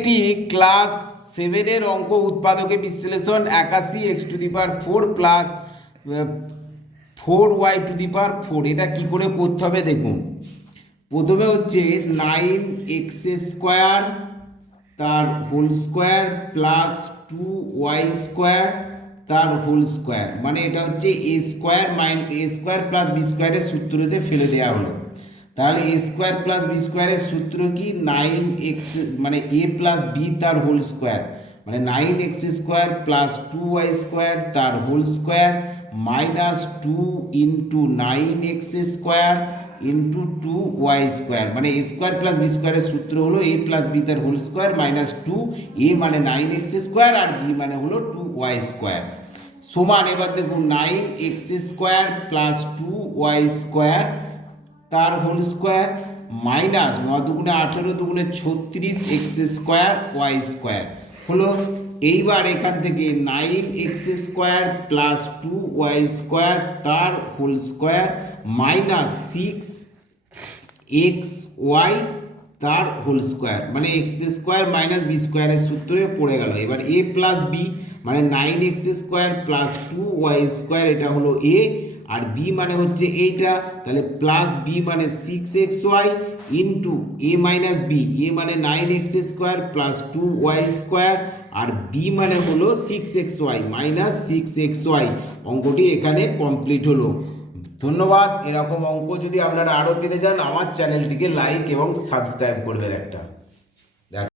একটি ক্লাস 7 এর অঙ্ক উৎপাদকে বিশ্লেষণ 81 x⁴ প্লাস 4y⁴ এটা কি করে করতে হবে দেখুন। প্রথমে হচ্ছে 9x² তার হোল স্কোয়ার প্লাস 2y² তার হোল স্কোয়ার, মানে এটা হচ্ছে a² প্লাস b² এর সূত্রতে ফেলে দেওয়া হলো। তাহলে a² প্লাস b² এর সূত্র কি 9x মানে a প্লাস b তার হোল স্কোয়ার, মানে 9x² প্লাস 2y² তার whole square minus 2 into 9x² into 2y², মানে a² প্লাস b² এর সূত্র হলো a প্লাস b তার হোল স্কোয়ার মাইনাস 2, a মানে 9x² আর b মানে হলো 2y² সমান। এবার দেখুন 9x² প্লাস 2y² তার হোল স্কোয়ার মাইনাস 9 দুগুণে 18 দুগুণে 36x² y² হলো। এইবার এখান থেকে 9x² প্লাস 2y² তার হোল স্কোয়ার মাইনাস 6xy তার হোল স্কোয়ার, মানে x² মাইনাস b² এর সূত্রে পড়ে গেল। এবার a প্লাস b মানে 9x² প্লাস 2y² এটা হলো a, আর b মানে হচ্ছে এইটা, তাহলে প্লাস b মানে 6xy into a minus b, a মানে 9x² প্লাস 2y² আর b মানে হলো 6xy মাইনাস 6xy। অঙ্কটি এখানে কমপ্লিট হলো। ধন্যবাদ। এরকম অঙ্ক যদি আপনারা আরও পেতে চান আমার চ্যানেলটিকে লাইক এবং সাবস্ক্রাইব করবেন একটা।